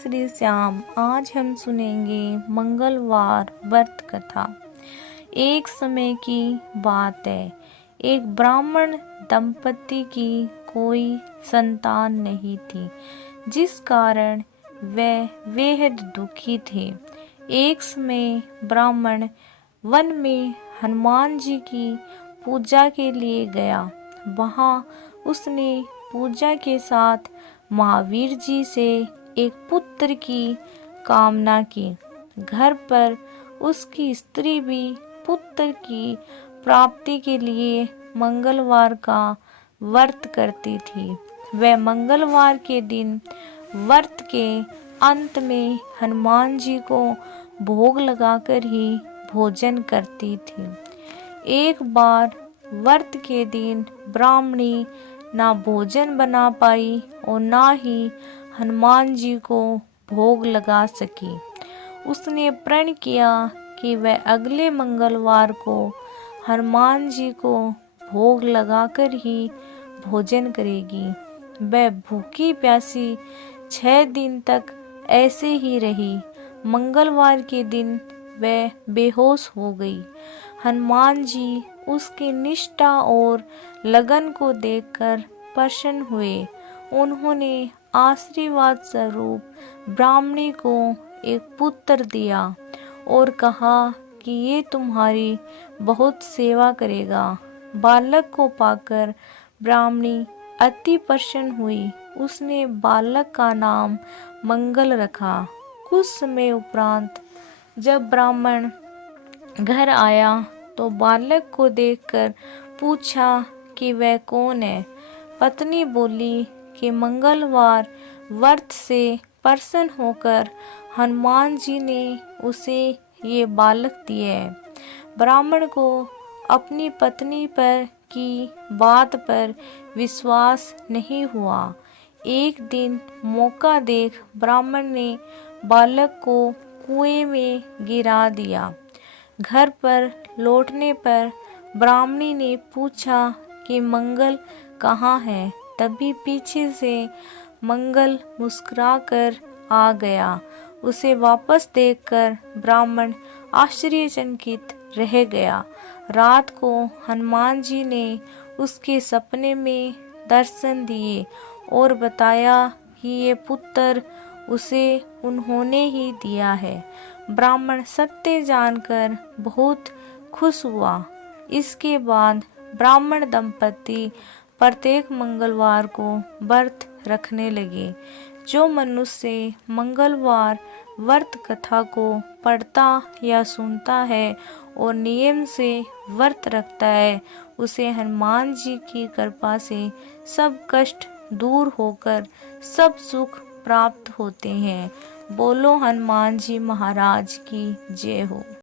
श्री श्याम। आज हम सुनेंगे मंगलवार व्रत कथा। एक समय की बात है, एक ब्राह्मण दंपति की कोई संतान नहीं थी, जिस कारण वे बेहद दुखी थे। एक समय ब्राह्मण वन में हनुमान जी की पूजा के लिए गया। वहां उसने पूजा के साथ महावीर जी से एक पुत्र की कामना की। घर पर उसकी स्त्री भी पुत्र की प्राप्ति के लिए मंगलवार का व्रत करती थी। वह मंगलवार के दिन व्रत के अंत में हनुमान जी को भोग लगाकर ही भोजन करती थी। एक बार व्रत के दिन ब्राह्मणी ना भोजन बना पाई और ना ही हनुमान जी को भोग लगा सकी। उसने प्रण किया कि वह अगले मंगलवार को हनुमान जी को भोग लगाकर ही भोजन करेगी। वह भूखी प्यासी 6 दिन तक ऐसे ही रही। मंगलवार के दिन वह बेहोश हो गई। हनुमान जी उसकी निष्ठा और लगन को देखकर प्रसन्न हुए। उन्होंने आशीर्वाद स्वरूप ब्राह्मणी को एक पुत्र दिया और कहा कि ये तुम्हारी बहुत सेवा करेगा। बालक को पाकर ब्राह्मणी अति प्रसन्न हुई। उसने बालक का नाम मंगल रखा। कुछ समय उपरांत जब ब्राह्मण घर आया तो बालक को देखकर पूछा कि वह कौन है। पत्नी बोली कि मंगलवार व्रत से प्रसन्न होकर हनुमान जी ने उसे ये बालक दिए है। ब्राह्मण को अपनी पत्नी पर की बात पर विश्वास नहीं हुआ। एक दिन मौका देख ब्राह्मण ने बालक को कुएं में गिरा दिया। घर पर लौटने पर ब्राह्मणी ने पूछा कि मंगल कहाँ है। तभी पीछे से मंगल मुस्कुराकर आ गया। उसे वापस देखकर ब्राह्मण आश्चर्यचकित रह गया। रात को हनुमान जी ने उसके सपने में दर्शन दिए और बताया कि ये पुत्र उसे उन्होंने ही दिया है। ब्राह्मण सत्य जानकर बहुत खुश हुआ। इसके बाद ब्राह्मण दंपति प्रत्येक मंगलवार को व्रत रखने लगे। जो मनुष्य मंगलवार व्रत कथा को पढ़ता या सुनता है और नियम से व्रत रखता है, उसे हनुमान जी की कृपा से सब कष्ट दूर होकर सब सुख प्राप्त होते हैं। बोलो हनुमान जी महाराज की जय हो।